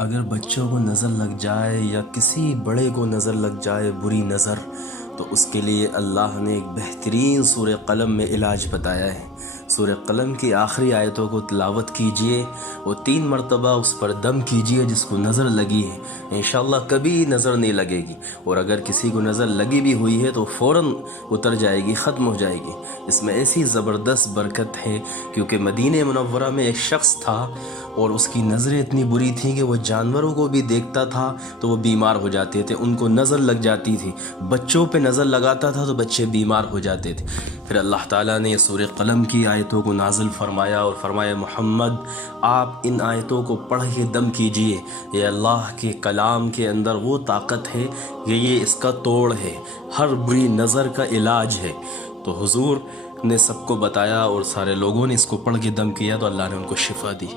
अगर बच्चों को नज़र लग जाए या किसी बड़े को नज़र लग जाए बुरी नज़र, तो उसके लिए अल्लाह ने एक बेहतरीन सूरह कलम में इलाज बताया है। सूरह कलम की आखिरी आयतों को तिलावत कीजिए और 3 मरतबा उस पर दम कीजिए। जिसको नज़र लगी है इंशाअल्लाह कभी नज़र नहीं लगेगी, और अगर किसी को नज़र लगी भी हुई है तो फ़ौरन उतर जाएगी, ख़त्म हो जाएगी। इसमें ऐसी ज़बरदस्त बरकत है, क्योंकि मदीने मुनव्वरा में एक शख्स था और उसकी नज़रें इतनी बुरी थी कि वो जानवरों को भी देखता था तो वो बीमार हो जाते थे, उनको नज़र लग जाती थी। बच्चों पे नज़र लगाता था तो बच्चे बीमार हो जाते थे। फिर अल्लाह ताला ने सूरह कलम की आयतों को नाजिल फरमाया और फरमाया, मोहम्मद आप इन आयतों को पढ़ के दम कीजिए। ये अल्लाह के कलाम के अंदर वो ताकत है कि ये इसका तोड़ है, हर बुरी नज़र का इलाज है। तो हुजूर ने सबको बताया और सारे लोगों ने इसको पढ़ के दम किया तो अल्लाह ने उनको शिफा दी।